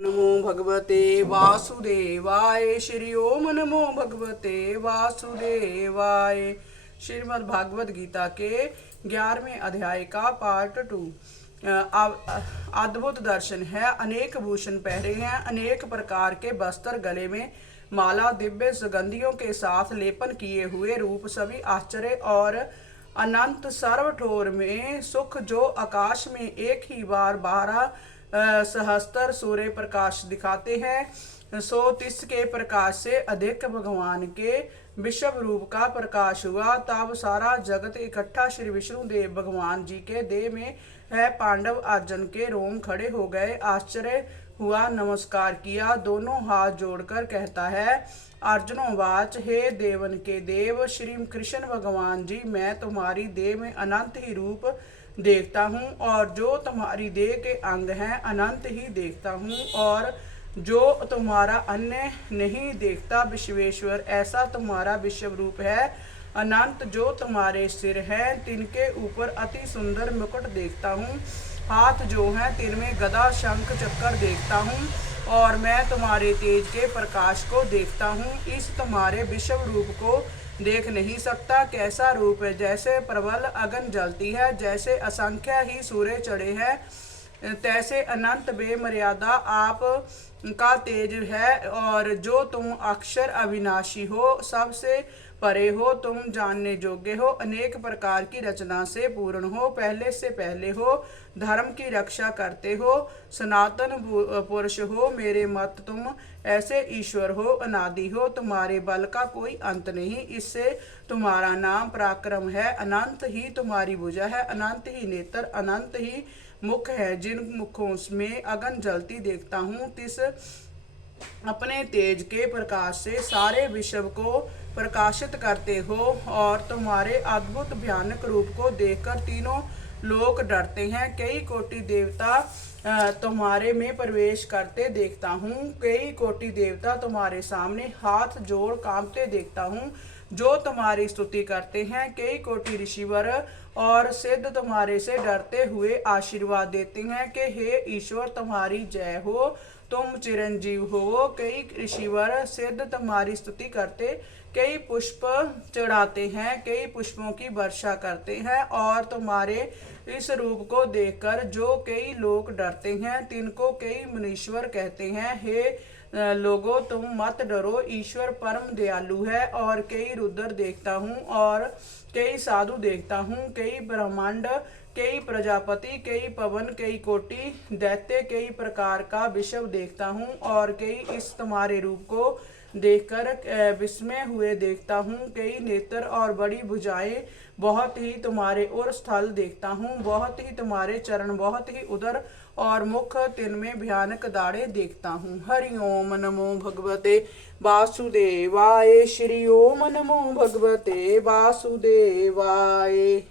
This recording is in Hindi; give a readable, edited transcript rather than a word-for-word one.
नमो भगवते वासुदेवाय। श्री ओम नमो भगवते वासुदेवाय। श्रीमद् भागवत गीता के 11वें अध्याय का पार्ट 2। अद्भुत दर्शन है। अनेक भूषण पहरे हैं, अनेक प्रकार के वस्त्र गले में माला, दिव्य सुगंधियों के साथ लेपन किए हुए रूप, सभी आश्चर्य और अनंत सर्व ठोर में सुख, जो आकाश में एक ही बार 12 सहस्त्र सूर्य प्रकाश दिखाते हैं, सो तिसके प्रकाश से अधिक भगवान के विश्व रूप का प्रकाश हुआ। तब सारा जगत इकट्ठा श्री विष्णु देव भगवान जी के देह में है। पांडव अर्जुन के रोम खड़े हो गए, आश्चर्य हुआ, नमस्कार किया, दोनों हाथ जोड़कर कहता है। अर्जुनोवाच, हे देवन के देव श्री कृष्ण भगवान जी, मैं तुम्हारी देह में अनंत ही रूप देखता हूँ, और जो तुम्हारी देह के अंग हैं अनंत ही देखता हूँ, और जो तुम्हारा अन्य नहीं देखता। विश्वेश्वर, ऐसा तुम्हारा विश्व रूप है अनंत। जो तुम्हारे सिर हैं तिनके ऊपर अति सुंदर मुकुट देखता हूँ, हाथ जो हैं तिनमें गदा शंख चक्र देखता हूँ, और मैं तुम्हारे तेज के प्रकाश को देखता हूँ। इस तुम्हारे विश्व रूप को देख नहीं सकता। कैसा रूप है, जैसे प्रबल अग्नि जलती है, जैसे असंख्य ही सूर्य चढ़े हैं, तैसे अनंत बेमर्यादा आप का तेज है। और जो तुम अक्षर अविनाशी हो, सबसे परे हो, तुम जानने योग्य हो, अनेक प्रकार की रचना से पूर्ण हो, पहले से पहले हो, धर्म की रक्षा करते हो, सनातन पुरुष हो, मेरे मत तुम ऐसे ईश्वर हो, अनादि हो, तुम्हारे बल का कोई अंत नहीं। इससे तुम्हारा नाम पराक्रम है, अनंत ही तुम्हारी भुजा है, अनंत ही नेत्र, अनंत ही मुख है। जिन मुखों में अग्नि जलती देखता हूँ, तिस अपने तेज के प्रकाश से सारे विश्व को प्रकाशित करते हो, और तुम्हारे अद्भुत भयानक रूप को देखकर तीनों लोग डरते हैं। कई कोटि देवता तुम्हारे में प्रवेश करते देखता हूँ, कई कोटि देवता तुम्हारे सामने हाथ जोड़ कांपते देखता हूँ, जो तुम्हारी स्तुति करते हैं। कई कोटि ऋषिवर और सिद्ध तुम्हारे से डरते हुए आशीर्वाद देते हैं कि हे ईश्वर, तुम्हारी जय हो, तुम चिरंजीव हो। कई ऋषिवर सिद्ध तुम्हारी स्तुति करते, कई पुष्प चढ़ाते हैं, कई पुष्पों की वर्षा करते हैं, और तुम्हारे इस रूप को देखकर जो कई लोग डरते हैं, तिनको कई मुनीश्वर कहते हैं। हे लोगों, तुम मत डरो, ईश्वर परम दयालु है। और कई रुद्र देखता हूँ, और कई साधु देखता हूँ, कई ब्रह्मांड, कई प्रजापति, कई पवन, कई कोटि दैत्य, कई प्रकार का विश्व देखता हूँ, और कई इस तुम्हारे रूप को देखकर विस्मय हुए देखता हूँ। कई नेत्र और बड़ी भुजाएं, बहुत ही तुम्हारे और स्थल देखता हूँ, बहुत ही तुम्हारे चरण, बहुत ही उदर और मुख, तिनमें भयानक दाढ़े देखता हूँ। हरि ओम नमो भगवते वासुदेवाय। श्री ओम नमो भगवते वासुदेवाय।